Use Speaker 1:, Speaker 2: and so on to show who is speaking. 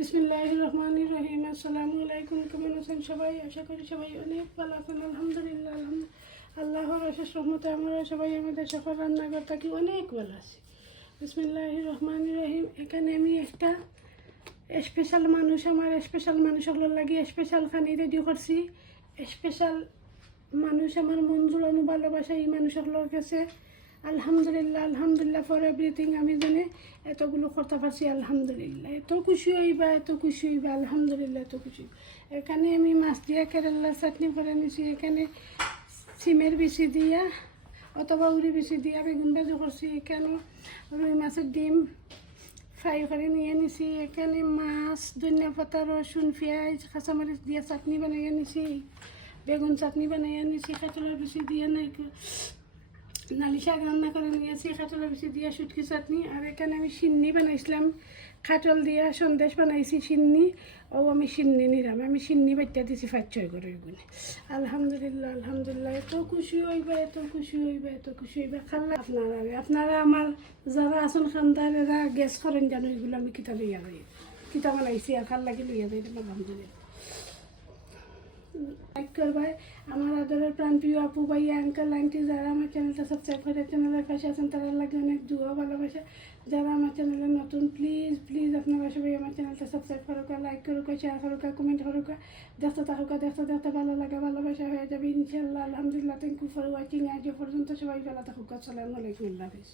Speaker 1: বিসমিল্লাহ রহমান রহিম। আসসালামু আলাইকুম, কেমন আছেন সবাই? আশা করি সবাই অনেক ভালো আছেন। আলহামদুলিল্লাহ আলহামদুলিল্লাহ। আল্লাহর অশেষ রহমতে আমরা সবাই আমাদের সফর রান্নাঘর থাকি, অনেক ভালো আছি। বিসমিল্লাহ রহমান রহিম। এখানে আমি একটা স্পেশাল মানুষ, আমার স্পেশাল মানুষগুলোর লাগি স্পেশাল খানি রেডি করছি। স্পেশাল মানুষ আমার মন জুড়ানো ভালোবাসা এই মানুষগুলোর কাছে। আলহামদুলিল্লাহ আলহামদুলিল্লাহ ফর এভরিথিং আমি জানে, এতগুলো করতে পারছি আলহামদুলিল্লাহ। এত খুশি হইবা, এত খুশি হইবা, আলহামদুলিল্লাহ, এত খুশি। এখানে আমি মাছ দিয়া কেরালার চাটনি করে নিছি, এখানে সিমের বিচি দিয়া অথবা উড়ি বিচি দিয়া বেগুন ভাজি করছি, এখানে রুই মাছের ডিম ফ্রাই করে নিয়ে নিছি, এখানে মাছ, ধনিয়া পাতা, রসুন, পেঁয়াজ, কাঁচামরিচ দিয়ে চাটনি বানাইয়া নিছি, বেগুন চাটনি বানাইয়া নিছি কাঁচলার বেশি দিয়ে নাই নালি শাক রান্না করে নিয়েছি কাঁচলের বেশি দিয়ে শুটকি চাটনি। আর এখানে আমি সিন্নি বানাইছিলাম। খাটল দিয়া সন্দেশ বানাইছি সিন্নি, ও আমি সিন্নি নিলাম। আমি সিন্নি বাচ্চা দিছি ফাইভ ছয় করে ওইগুলো। আলহামদুলিল্লাহ আলহামদুলিল্লাহ, এত খুশি হইবা, এত খুশি হইবা, এত খুশি হইবা। খাল্লা আপনারা আপনারা আমার যারা আছেন খান্দার এরা গ্যাস করেন জানো এগুলো আমি কিতা লইয়া যাই কিতা বানাইছি আর খাল লাগি লইয়া যাই আলহামদুলিল্লাহ। লাইক করবাই। আমার আদরের প্রাণপ্রিয় আপু ভাইয়া আঙ্কেল আন্টি যারা আমার চ্যানেলটা সাবস্ক্রাইব করে চ্যানেলের পাশে আছেন, তারা লাগে অনেক দুয়া, ভালোবাসা। যারা আমার চ্যানেলে নতুন প্লিজ প্লিজ আপনারা সবাই আমার চ্যানেলটা সাবস্ক্রাইব করুক লাইক করুক শেয়ার করুক কমেন্ট করুক। দেখতে থাকুক দেখতে দেখতে ভালো লাগে, ভালোবাসা হয়ে যাবে ইনশাল্লাহ আলহামদুলিল্লাহ থ্যাংক ইউ ফর ওয়াচিং আজ পর্যন্ত সবাই ভালো থাকুক, আসসালামু আলাইকুম, আল্লাহ হাফিজ।